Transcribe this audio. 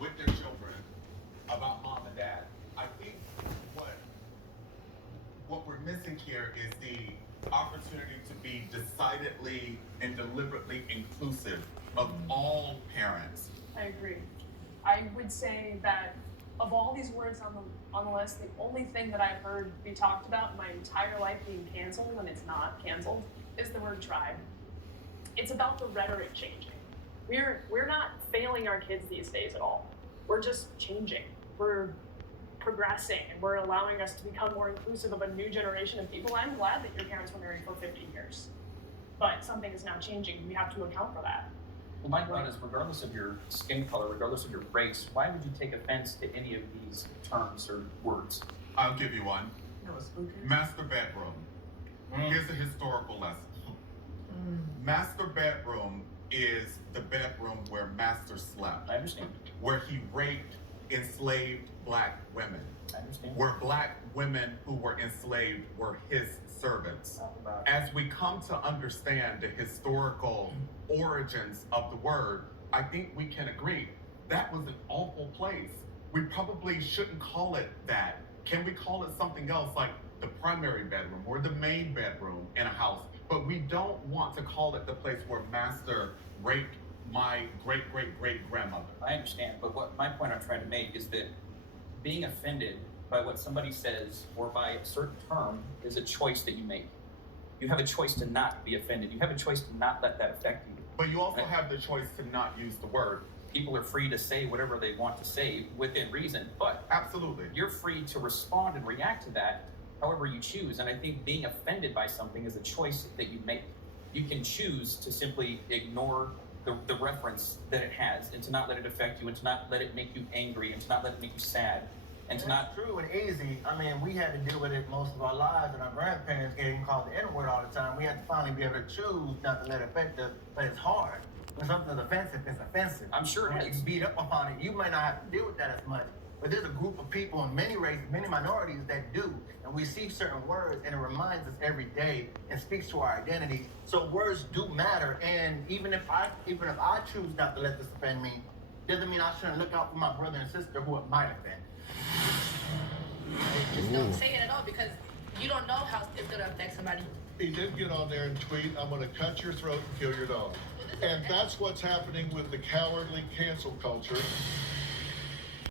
with their children about mom and dad. I think what we're missing here is the opportunity to be decidedly and deliberately inclusive of all parents. I agree. I would say that of all these words on the list, the only thing that I've heard be talked about in my entire life being canceled, and it's not canceled, is the word tribe. It's about the rhetoric changing. We're not failing our kids these days at all. We're just changing. We're progressing, and we're allowing us to become more inclusive of a new generation of people. I'm glad that your parents were married for 50 years, but something is now changing. We have to account for that. Well, my thought is, regardless of your skin color, regardless of your race, why would you take offense to any of these terms or words? I'll give you one. No, spooky. Master bedroom. Here's a historical lesson. Master bedroom is the bedroom where master slept. I understand. Where he raped enslaved black women. I understand. Where black women who were enslaved were his servants. As we come to understand the historical origins of the word, I think we can agree that was an awful place. We probably shouldn't call it that. Can we call it something else, like the primary bedroom or the main bedroom in a house? But we don't want to call it the place where master raped my great-great-great-grandmother. I understand, but what my point I'm trying to make is that being offended by what somebody says or by a certain term is a choice that you make. You have a choice to not be offended. You have a choice to not let that affect you. But you also have the choice to not use the word. People are free to say whatever they want to say within reason, but absolutely, you're free to respond and react to that however you choose. And I think being offended by something is a choice that you make. You can choose to simply ignore the reference that it has, and to not let it affect you, and to not let it make you angry, and to not let it make you sad, and to not... True and easy. I mean, we had to deal with it most of our lives, and our grandparents getting called the N-word all the time. We had to finally be able to choose not to let it affect us, but it's hard. When something's offensive, it's offensive. I'm sure it is. You beat up upon it. You might not have to deal with that as much, but there's a group of people in many races, many minorities that do, and we see certain words, and it reminds us every day and speaks to our identity. So words do matter, and even if I choose not to let this offend me, doesn't mean I shouldn't look out for my brother and sister who it might offend. Just don't say it at all, because you don't know how it's gonna affect somebody. He did get on there and tweet, "I'm gonna cut your throat and kill your dog." And that's what's happening with the cowardly cancel culture.